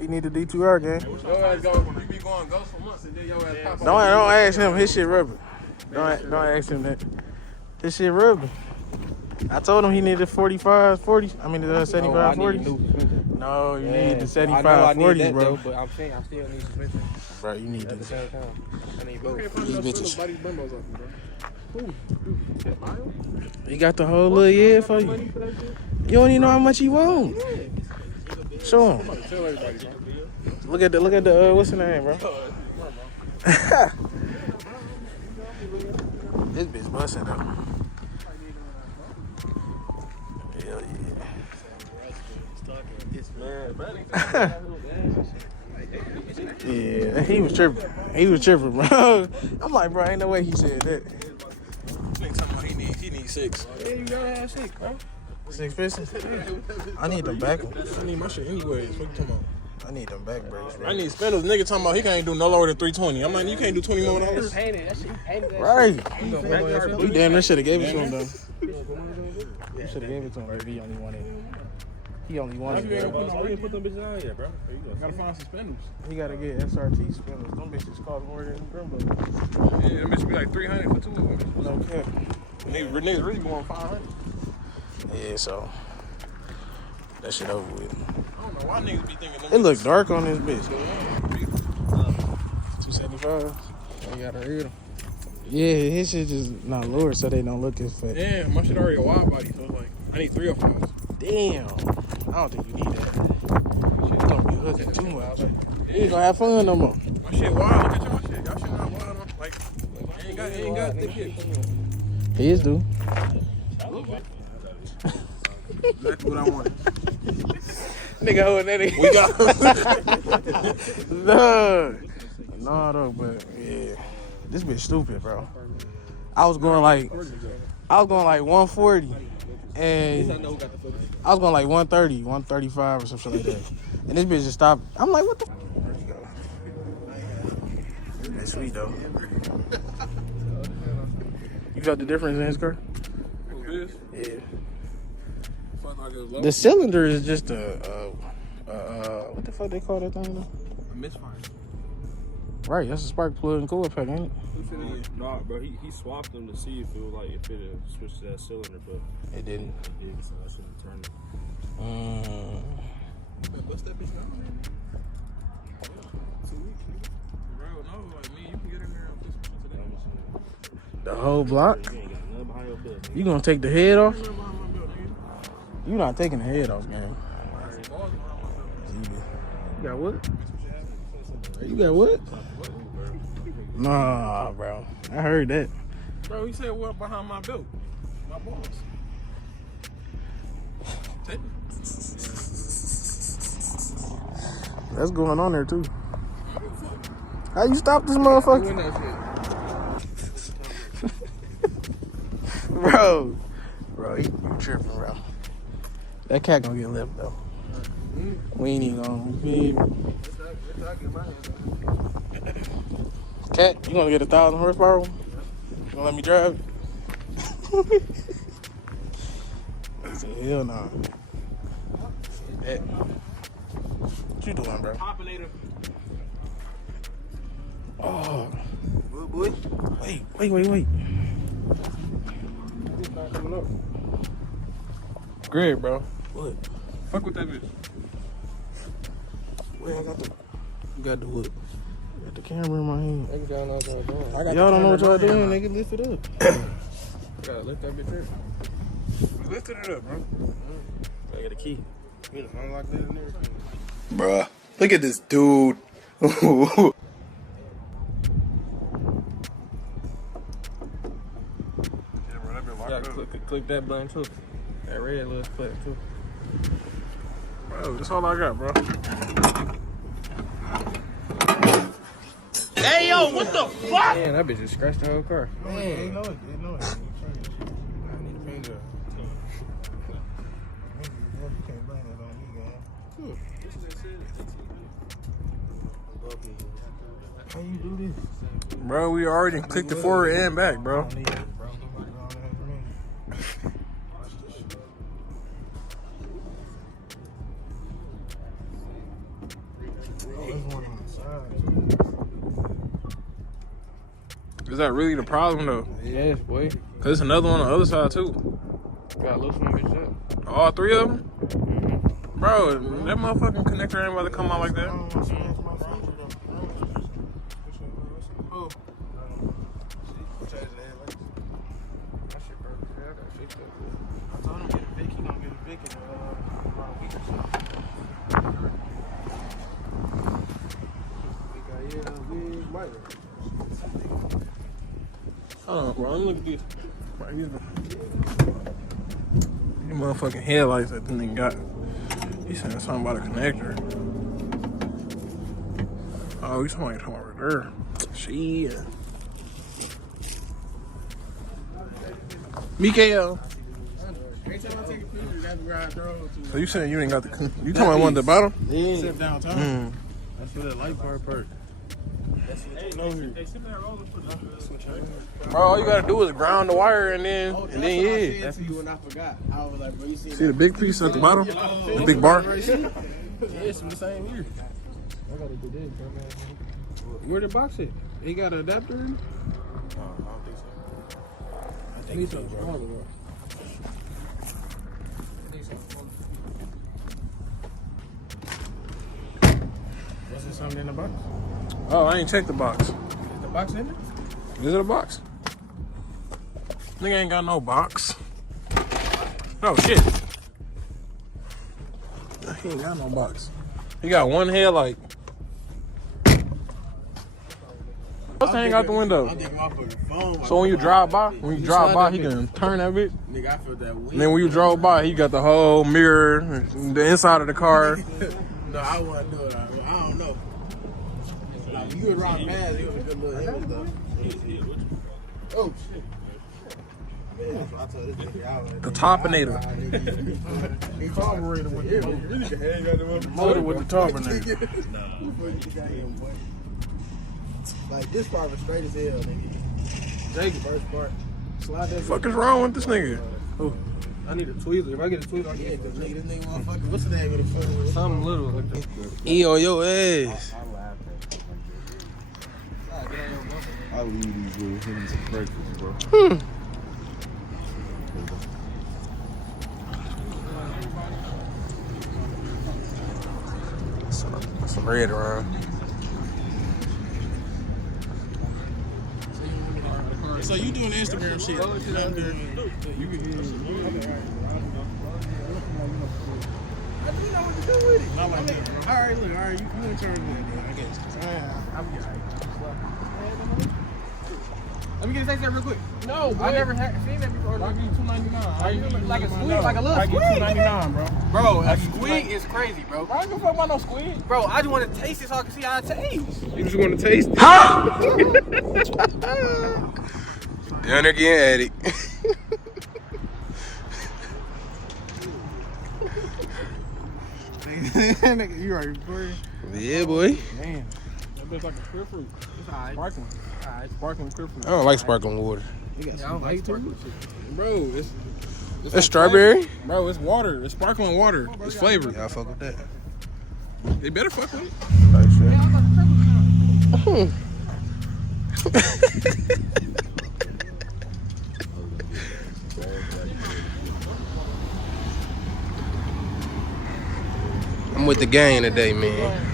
He need the D2R game. Your ass go. You be going ghost for months and then your ass pop up. Don't ask him. His shit rubber. Don't ask him that. His shit rubber. I told him he needed 45, 40. I mean, 75, 40. No, you need the 75, 40, bro. Though, but I'm saying I still need suspension. Bro, you need At the this. same time, I need both. These bitches. Body Brembos off you, bro. He got the whole little year for you. You don't even know how much he want. Show him. Tell everybody, bro. Look at the what's the name, bro? This bitch busting though. Hell yeah. Yeah, he was tripping. He was tripping, bro. I'm like, bro, ain't no way he said that. Nigga talking about he needs 6. Yeah, you gotta have 6, bro. 6 pistons? I need them back. I need my shit anyways. What you talking about? I need them back brakes, bro. I need spindles. Nigga talking about he can't do no lower than 320. I'm like, you can't do 20 more than It's that. painted. That shit painted. That Right. We damn near should have gave it to him, though. We should have gave it to him if he only wanted. He only wanted. You ain't put them bitches on yet, bro. You gotta find some spindles. He gotta get SRT spindles. Them bitches cost more than Brembo. Yeah, them bitches be like 300 for 2 of them. Okay. Niggas really going 500. Yeah, so that shit over with. I don't know why niggas be thinking them. It look dark on this bitch. 275. You gotta read them. Yeah, his shit just not lowered so they don't look as fat. Yeah, my shit already a wide body, so it's like I need 305s. Damn. I don't think you need that. Shit gonna be hooking too much. You ain't gonna have fun no more. My shit wild. Look at y'all shit. Y'all shit not wild. Like, ain't got thick shit. His do. Exactly what I wanted. Nigga holding that. We got No, though, but yeah. This bitch stupid, bro. I was going like 140. And I was going like 130, 135 or something like that. And this bitch just stopped. I'm like, what the? There you go. That's sweet, though. You felt the difference in his car? Yeah. The cylinder is just what the fuck they call that thing, though? A misfire. Right, that's a spark plug and coil pack, ain't it? Nah, bro, he swapped them to see if it was like if it switched to that cylinder, but It didn't. it did, so I should have turned it. What's that bitch now? 2 weeks, nigga. Bro, no, like me, you can get in there and fix it today. The whole block? You ain't got nothing behind your butt. You gonna take the head off? You not taking the head off, man. You got what? You got what? Nah, bro. I heard that. Bro, he said what behind my belt? My balls. That's going on there too. How you stop this motherfucker? Bro, you tripping, bro. That cat gonna get left though. We ain't even gonna feed. Cat, you gonna get 1,000 horsepower? You gonna let me drive it? I said, hell no. What you doing, bro? Oh. Wait. Great, bro. What? Fuck with that bitch. Where I got the... You got the what? Got the camera in my hand. Y'all know what y'all doing. Y'all don't know what y'all doing, nigga. Lift it up. Gotta lift that bitch up. We lifted it up, bro. I got a key. You just unlock that in there. Bruh, look at this dude. Yeah, click that button too. That red little clip too. Bro, that's all I got, bro. Hey yo, what the fuck? Man, that bitch just scratched the whole car. Man. They know it. I need to paint that. You can't blame that on me, man. How you do this? Bro, we already clicked the forward and back, bro. I don't need it, bro. that really the problem though? Yes, boy. Cause there's another one on the other side too. Gotta loosen them bitch up. All three of them? Bro, that motherfucking connector ain't about to come out like that. Hold on, bro. Let me look at this. Right here. These motherfucking headlights that thing got. He's saying something about a connector. Oh, he's talking about right there. Shit. Mikael. So you saying you ain't got the? You talking about one at the bottom? Yeah. Sit downtown. That's where that light bar part. Bro, all you gotta do is ground the wire and then yeah. That's you when I forgot. I was like, bro, you see See the big piece at the bottom? The big bar? Yeah, it's from the same year. I gotta do this, bro, man. Where the box at? They got an adapter in it? I don't think so. I think Need so, something bro. smaller, bro. Was there something in the box? Oh, I ain't checked the box. Is the box in it? Is it a box? Nigga ain't got no box. Oh shit. He ain't got no box. He got one headlight. Let's hang out the window. I think my fucking phone. So when you drive by, he can turn that bitch. Nigga, I feel that weird. And then when you drove by, he got the whole mirror, the inside of the car. No, I wouldn't do it. I don't know. Like, you would rock past, it was a good little image, though. Oh, shit. Man, I told this nigga I was- The Topinator. He carbureted with it. Really can hang out the motherfucker. Motor with the Topinator. Like, this part was straight as hell, nigga. Take the first part. Slide that. Fuck is wrong with this nigga? I need a tweezer. If I get a tweezer, I Yeah, get cause nigga, this nigga motherfucker, what's the name of the fucking? something little like that. E on your ass. I leave these little hymns for breakfast, bro. Some red around. So you doing Instagram shit? I'm doing. You can hear I do know what to do with it. Not like that. All right, look. All right, you in charge of that, I guess. I'll be all right. Let me get a taste of that real quick. No, I never seen that before. I'll give you $2.99. Like a squeak, like a little I give squeak. you $2.99, bro. Bro, a squeak is crazy, bro. I don't give a fuck about no squid. Bro, I just want to taste it so I can see how it tastes. You just want to taste it? Down there getting at it. Nigga, you already recording? Yeah, boy. Damn. That bitch like a clear fruit. It's alright. Sparkling. Alright. Sparkling clear fruit. I don't like sparkling water. You got Yeah, I don't like sparkling shit. Bro, it's It's strawberry? Bro, it's water. It's sparkling water. It's flavored. Y'all fuck with that. They better fuck with it. I'm with the gang today, man.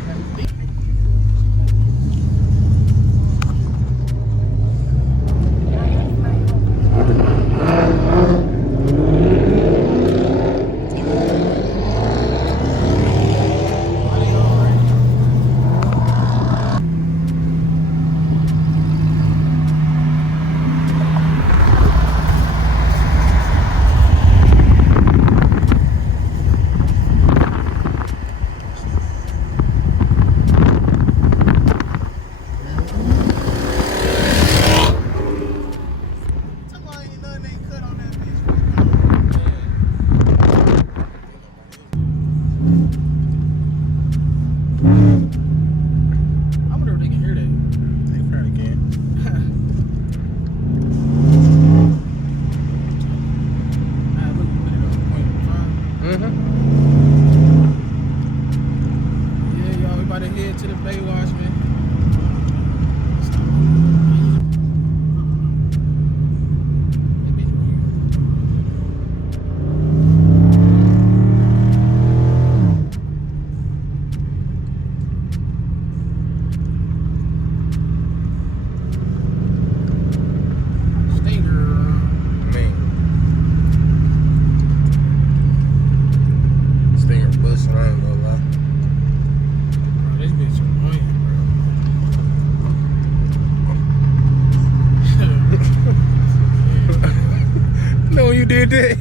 did that.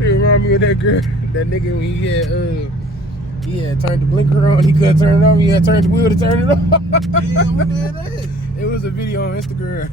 It reminded me of that girl, that nigga when he had turned the blinker on, he couldn't turn it on. He had turned the wheel to turn it on. Yeah, we did that. It was a video on Instagram.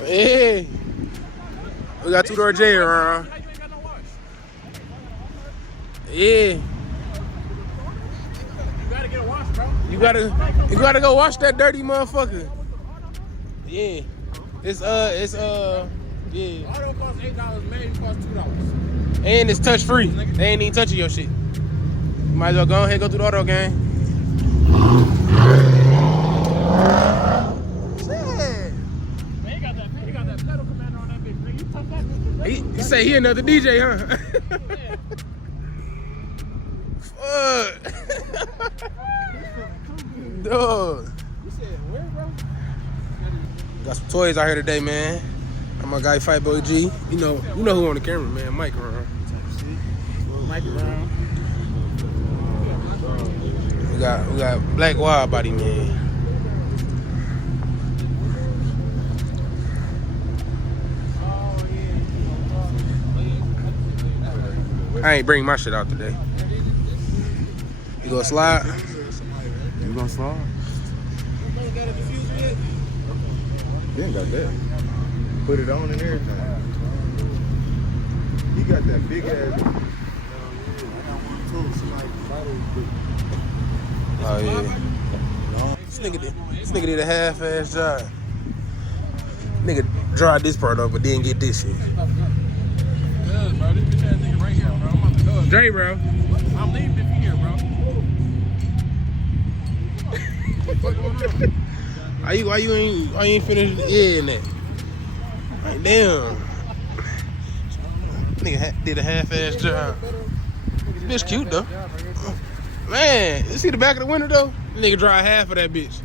Hey, we got two-door J around. Yeah. You gotta get a wash, bro. You gotta go wash that dirty motherfucker. Yeah. It's yeah. Auto costs $8, maybe costs $2. And it's touch free. They ain't even touching your shit. You might as well go ahead and go through the auto game. Man, he got that pedal commander on that bitch. Nigga, you tough that bitch. You say he another DJ, huh? Fuck. Dog. You said where, bro? Got some toys out here today, man. I'm my guy, Fight Boy G. You know who on the camera, man. Mike around. Mike around. We got Black Wild Body, man. I ain't bring my shit out today. You gonna slide? You gonna slide? He ain't got that. Put it on and everything. He got that big ass. Oh yeah. This nigga did a half-ass job. Nigga dried this part up, but didn't get this shit. Good, bro. This bitch ass nigga right here, bro. I'm about to go. Dre, bro. I'm leaving it here, bro. What's going on? Why you ain't finished the in that? Like, damn. Nigga did a half-ass job. This bitch cute though. Man, you see the back of the window though? Nigga drive half of that bitch.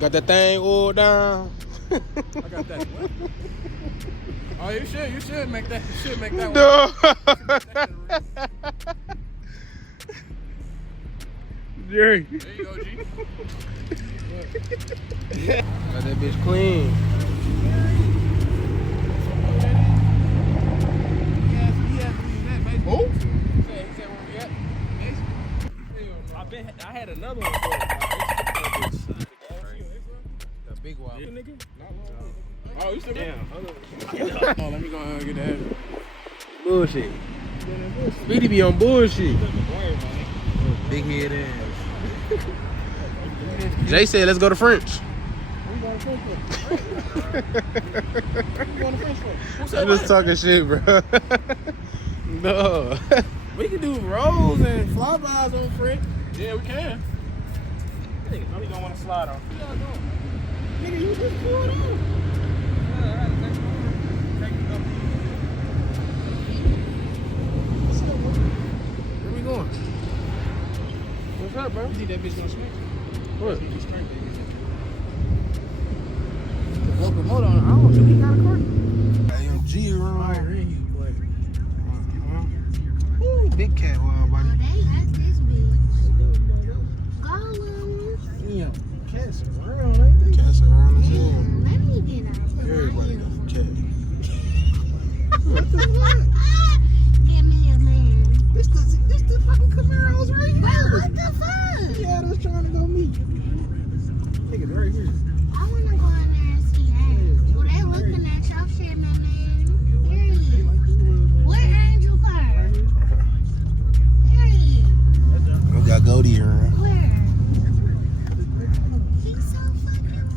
Got that thing all down. I got that. Oh, you should make that. You should make that one. No. Jerry. There you go, G. Got that bitch clean. Who? He said where we at. I had another one. The big wild. Oh, you still Damn. Oh, let me go get that. Bullshit. Speedy be on bullshit. Big head ass. Jay said, let's go to French. I'm just talking shit, bro. No. We can do rolls and flybys on French. Yeah, we can. Nigga, I'm gonna want to slide on. Nigga, you just pulled on. Where we going? What's up, bro? You think that bitch gonna smack? What? Locomotive on. I don't think he got a car. AMG around. Ooh, big cat wild body. Damn, cats around, ain't they? Cats around as hell. Everybody got a cat. What the fuck? This the fucking Camaros right here. What the fuck? Yeah, that's trying to go meet. Nigga, right here. I wanna go in there and see that. Well, they looking at your shit, man. Period. Where Angel car? Period. We got Goldie around. Where? He's so fucking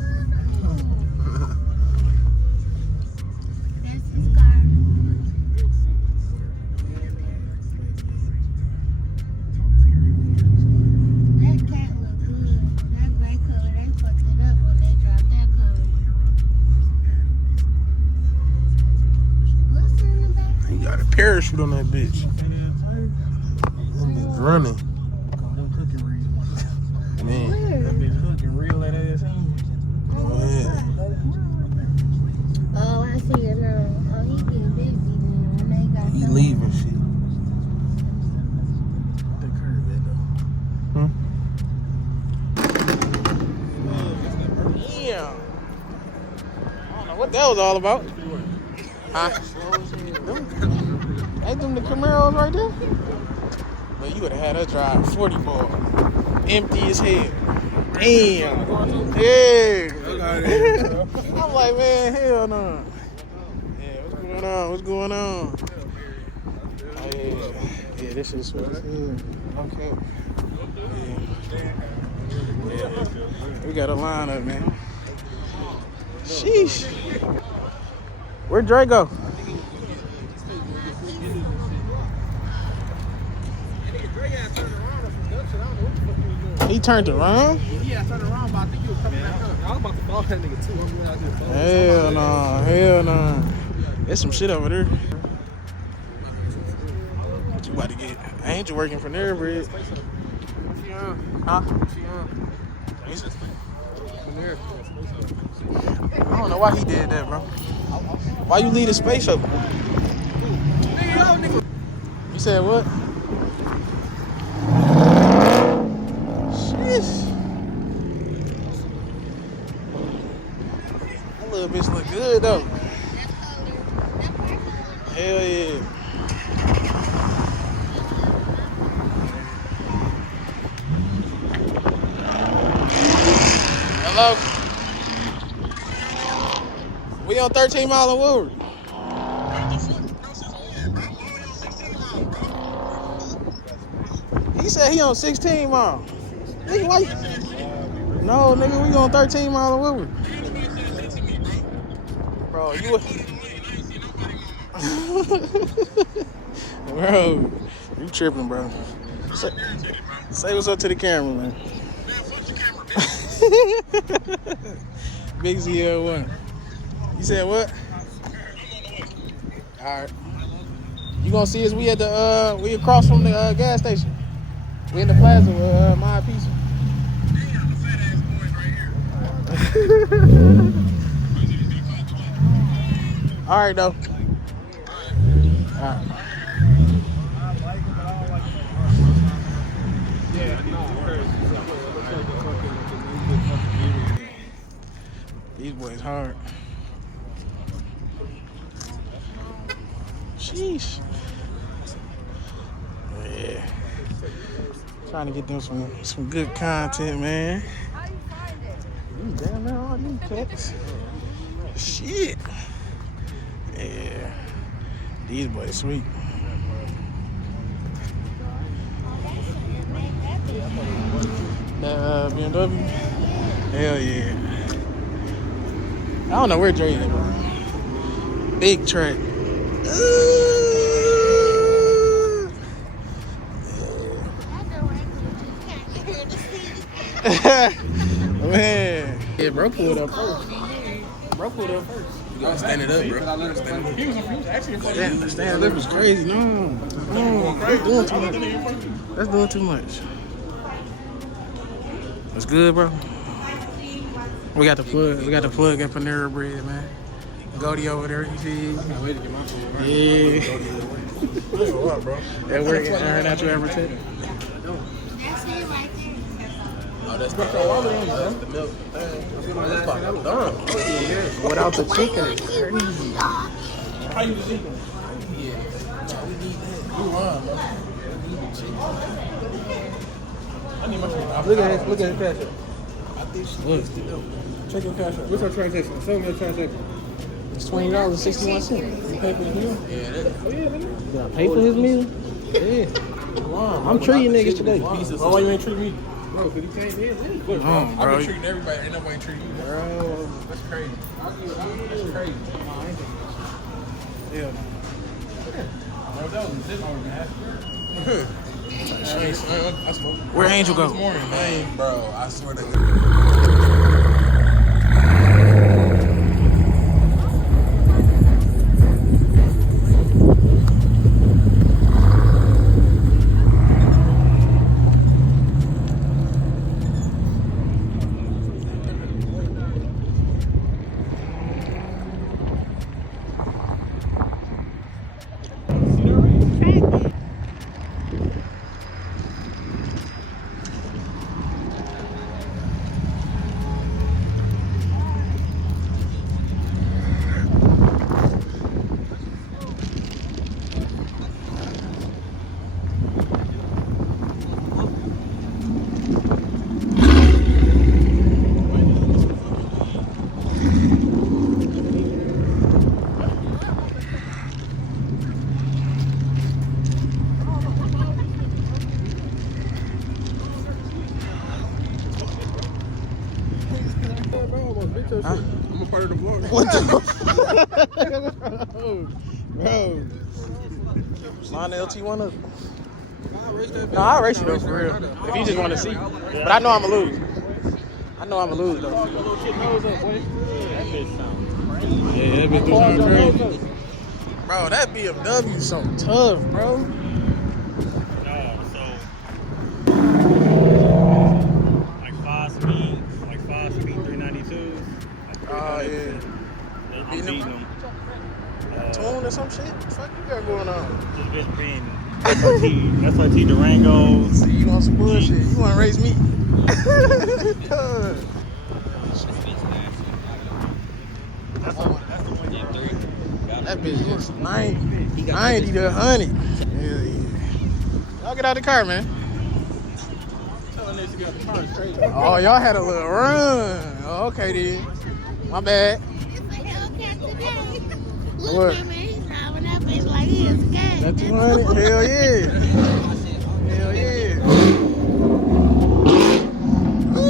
parachute on that bitch. That bitch running. Man. That bitch hooking real that ass in. Yeah. Oh, I see it now. Oh, he getting busy then. When they got He some- leaving shit. The curve that though. Yeah. I don't know what that was all about. Huh? Ain't them the Camaros right there? But you would have had us drive 40 ball. Empty as hell. Damn. Yeah. I'm like, man, hell no. Yeah, what's going on? What's going on? Oh, yeah, this is sweet as hell. Okay. Yeah. We got a lineup, man. Sheesh. Where'd Dre go? He turned around? Yeah, I turned around, but I think he was coming back up. I was about to ball that nigga too. I'm glad I did ball. Hell no, hell no. There's some shit over there. You about to get Angel working for Nervbridge. Huh? I don't know why he did that, bro. Why you leave the space open? You said what? Sheesh. That little bitch look good though. Hell yeah. Hello? We on 13 Mile and Woodward. He said he on 16 Mile. Nigga, why? No, nigga, we on 13 Mile and Woodward. Bro, you Bro, you tripping, bro. Say what's up to the camera, man. Big ZL1. You said what? Alright. You gonna see us? We at the we across from the gas station. We in the plaza with My Pizza. Alright though. Alright. These boys hard. Sheesh. Yeah. Trying to get them some good content, man. Damn, man, all these cats. Shit. Yeah. These boys sweet. That BMW? Hell yeah. I don't know where Dre is, bro. Big track. Man. Yeah, bro pulled up first. Bro pulled up first. You gotta stand it up, bro. He was actually in front of me. Stand up was crazy. No, that's doing too much. That's doing too much. What's good, bro? We got the plug. We got the plug at Panera Bread, man. Goldie over there, you see? Wait to get my food, right? Yeah. What, bro? That work at Natural Advertising. That's it right there. Oh, that's the milk thing. That's fucking dumb. Without the chicken, it's crazy. How you was eating? Look at his cash app. Look, Check your cash out. What's our transaction? Show me your transaction. it's $20.61. You pay for the meal? Did I pay for his meal? Yeah. I'm treating niggas today. Oh, why you ain't treat me? No, because he came in. Look, Oh, I've bro. been treating everybody. Ain't nobody treating you. Bro. That's crazy. That's crazy. Yeah. Bro, that was a zip over, man. I spoke. Where Angel go? This morning, man. Bro, I swear to God. Huh? I'm a part of the vlog. What the? Bro. Line the LT1 up. No, I'll race you though, for real. If you just want to see. But I know I'm going to lose. I know I'm going to lose, though. Yeah, that bitch doing crazy. Bro, that BMW so tough, bro. Like 5-speed 392. Oh, yeah. I'm Beating beating them. them. Tune or some shit? What the fuck you got going on? This bitch being SRT Durango. See, you on some bullshit. You want to race me? That bitch just 90 to 100. Hell yeah. Y'all get out the car, man. Oh, y'all had a little run. Oh, okay, then. My bad. Look What? at me, he's driving that bitch like he is gay. That 200? Hell yeah. Hell yeah. Oh,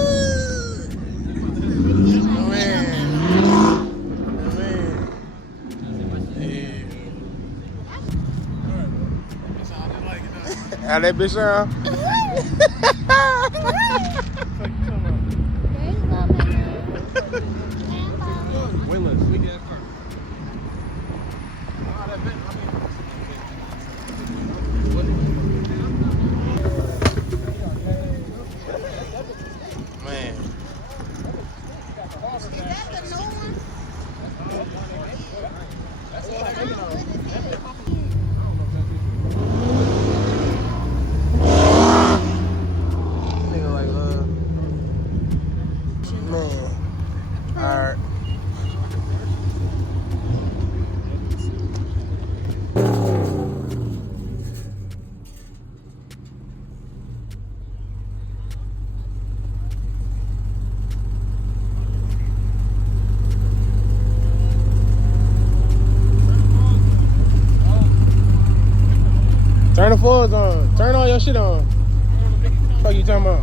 man. Oh, man. Yeah. How that bitch sound? Man. Nigga like, man. Alright. Turn the fours on. Turn all your shit on. Fuck you talking about?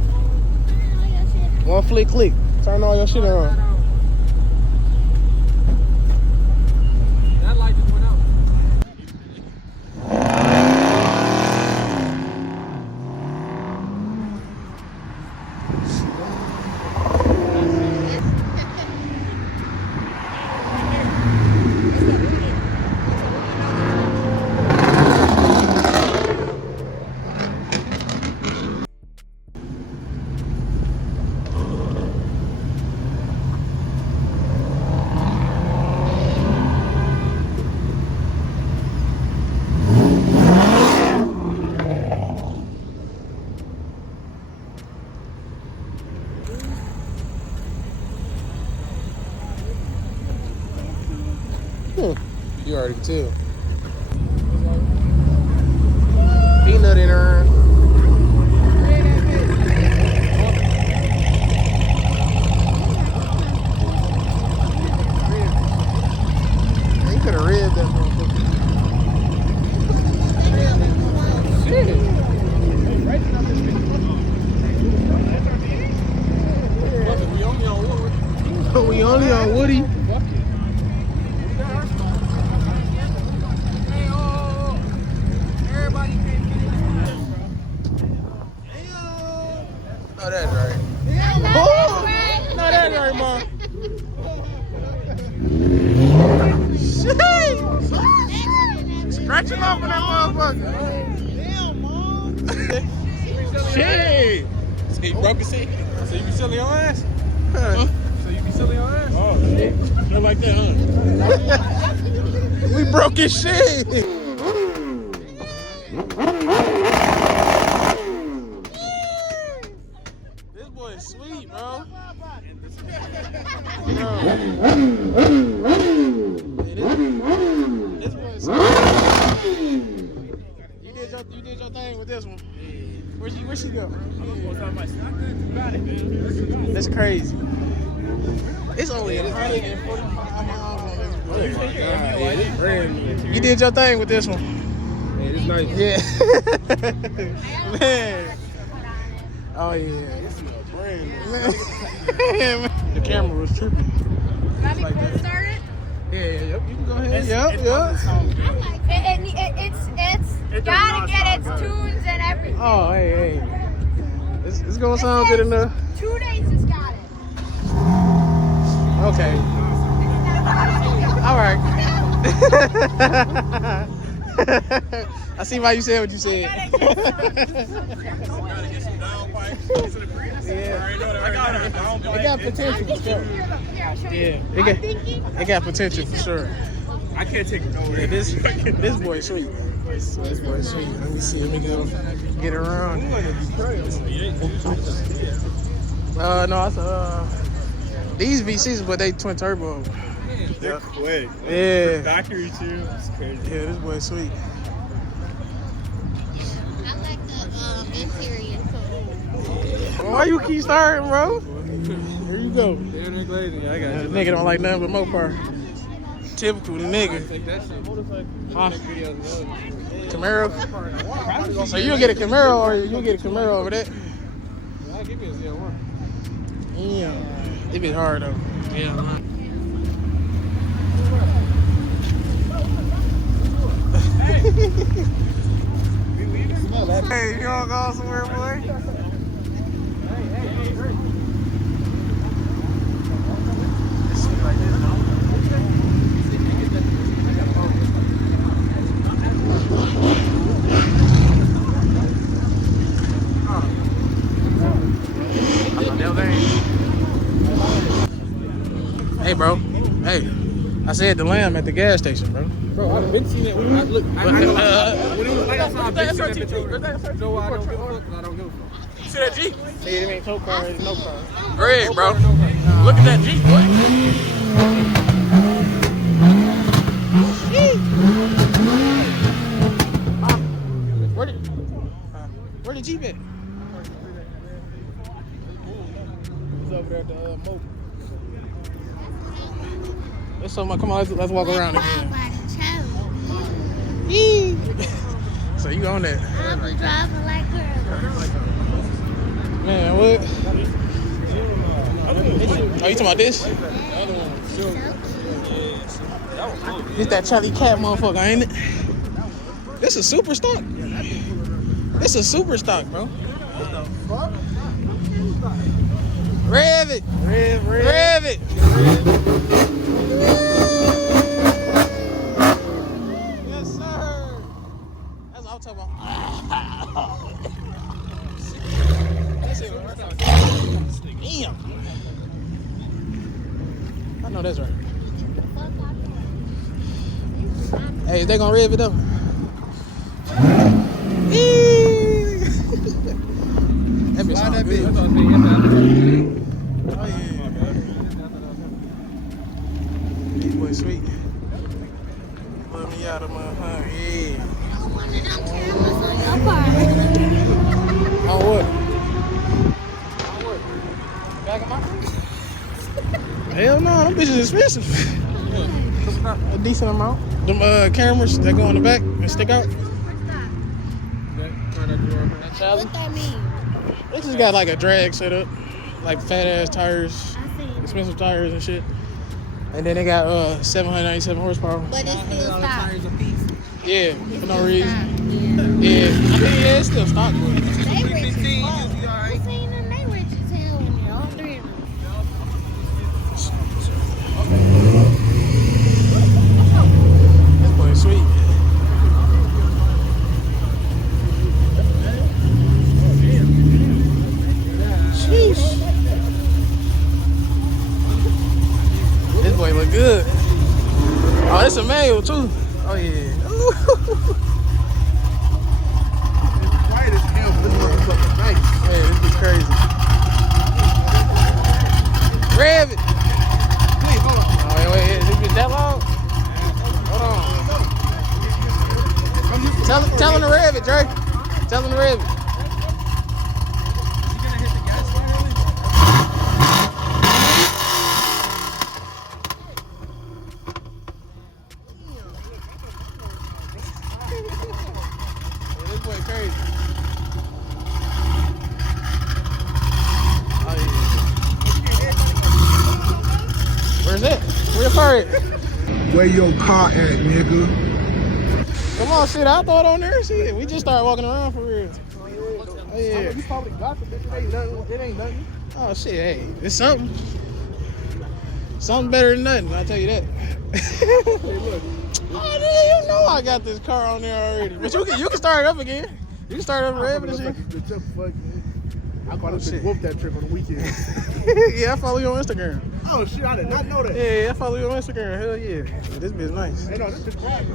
One flick click. Turn all your shit on. That light just went out. You already can tell. Peanut in her. You could have read that motherfucker. We only on Woody. No, that's right. Oh, no, that's right, Mom. Shit. Scratching off on that motherfucker. Damn, Mom. Shit! So you broke his seat? So you be selling your ass? Huh? So you be selling your ass? Oh, shit. Feel like that, huh? We broke his shit. This boy is sweet, bro. This boy is sweet. You did your thing with this one. Where she go? That's crazy. It's only 145 miles on this boy. Yeah, this brand new. You did your thing with this one. Yeah, it's nice. Yeah. Man. Oh, yeah. Brand new. Man. The camera was tripping. Mommy, can I start it? Yeah, yep, you can go ahead. It's Yep. It's gotta get its tunes and everything. Oh, hey. It's gonna sound good enough. 2 days it's got it. Okay. All right. I see why you said what you said. It got potential for sure. Yeah, it got potential for sure. I can't take it nowhere. Yeah, this boy's sweet. This boy's sweet. Let me see. Let me go get around. No, I these V6s, but they twin turbo. They're quick. Yeah. Factory too. It's crazy. Yeah, this boy's sweet. I like the interior too. Why you keep starting, bro? Here you go. Yeah, I got Nigga don't like nothing but Mopar. Typical nigga. Huh? Camaro? So you'll get a Camaro or you'll get a Camaro over that? Yeah. It be hard though. Yeah. Hey, you wanna go somewhere, boy? Hey, bro. Hey, I said the lamb at the gas station, bro. Bro, I've been seeing it. When I look, when it was like outside, I've been seeing that bitch over there. So I don't give a fuck. I don't give a fuck. You see that Jeep? See, it ain't tow car, it's no car. Greg, bro. Look at that Jeep, boy. Where the Jeep at? It's over there at the mobile. Let's come on, let's walk around again. So you on that? I'm driving like her. Man, what? Oh, you talking about this? It's that Charlie Cat motherfucker, ain't it? This is super stock. This is super stock, bro. What the fuck? Rev it. Rev it. Yes, sir. That's what I'm talking about. Damn. I know that's right. Hey, is they gonna rev it up? That bitch sound good. Oh yeah. These boys sweet. Love me out of my heart, yeah. One of them cameras on your car. On what? On what? Back of my car? Hell no, them bitches expensive. A decent amount. Them cameras that go on the back and stick out. What that mean? They just got like a drag setup, like fat ass tires, I see. expensive tires and shit. And then they got 797 horsepower. But it's still stock. Yeah, for no reason. Yeah. Yeah, I mean yeah, it's still stock. But They rich as fuck. I seen them, they rich as hell in there, all three of them. this boy is sweet. Sheesh. This boy look good. Oh, this a manual too. Oh yeah. Quiet as hell, but this motherfucker nice. Man, this is crazy. Rev it. Wait, hold on. Oh, wait, is this bitch that long? Hold on. Tell him to rev it, Drake. Tell him to rev it. This boy crazy. Oh, yeah. Where's that? Where your car at? Where your car at, nigga? Come on, shit. I throw it on there. Shit. We just started walking around for real. Oh, yeah. You probably got the bitch. It ain't nothing. Oh, shit. Hey, it's something. Something better than nothing. I'll tell you that. Oh, nigga, you know I got this car on there already. But you can start it up again. You can start it up red and shit. I caught a bitch whoop that trick on the weekend. Yeah, I follow you on Instagram. Oh shit, I did not know that. Yeah, I follow you on Instagram. Hell yeah. This bitch nice. Hey, no, this bitch quiet.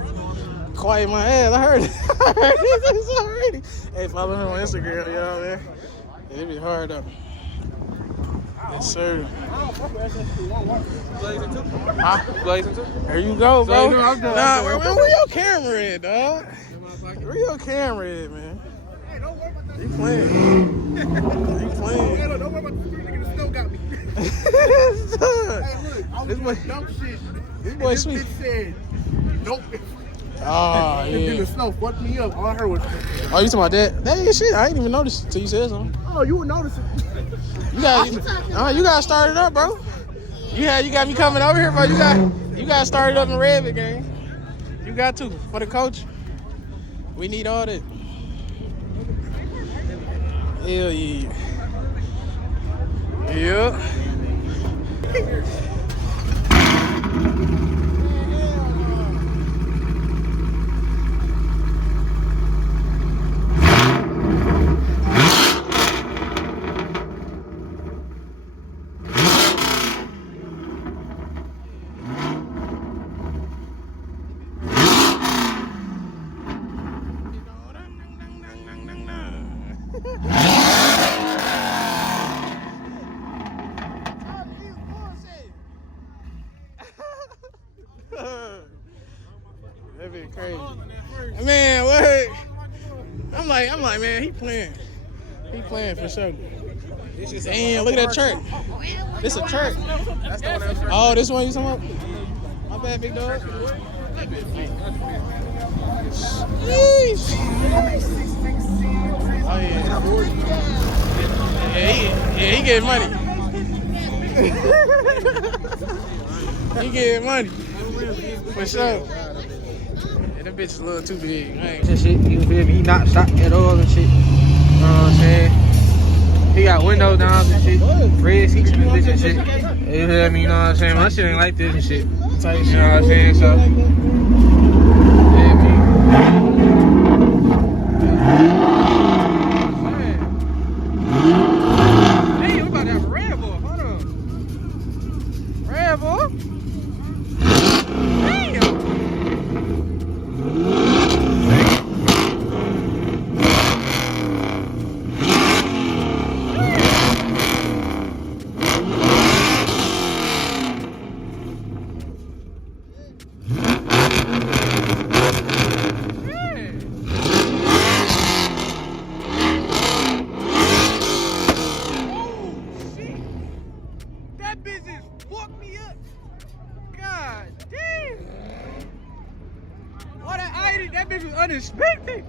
Quiet my ass. I heard it. I heard this already. Hey, follow him on Instagram, y'all, man. Yeah, it be hard though. Yes, sir. Huh? There you go, bro. So you know I'm done. Nah, where your camera at, dog? Where your camera at, man? Hey, don't worry about that. You playing. You playing. Hey, look, don't worry about the street nigga that still got me. Hey, look, I was This boy- doing dumb shit. This boy This sweet. bitch said, nope. Oh, And then yeah. the snow fucked me up. All I heard was, Oh, you talking about that? That ain't shit. I ain't even noticed until you said something. oh, you would notice it. You got to start it up, bro. You got me coming over here, bro. You got to start it up in Rabbit game. You got to for the coach. We need all that. Hell yeah. Yeah. That be crazy. Man, what? I'm like, man, he playing. He playing for sure. Damn, look at that church. This a church. Oh, this one you talking about? My bad, big dog. Sheesh. Oh, yeah. Yeah, he getting money. He getting money. For sure. Yeah, that bitch is a little too big. And shit, you feel me? He not stopped at all and shit. You know what I'm saying? He got windows down and shit. Red seats and this and shit. You feel me? You know what I'm saying? My shit ain't like this and shit. You know what I'm saying? So, you feel me? Hey, we about to have a Red Bull. Hold on. Red Bull? That business fucked me up. God damn. What that bitch was unexpected.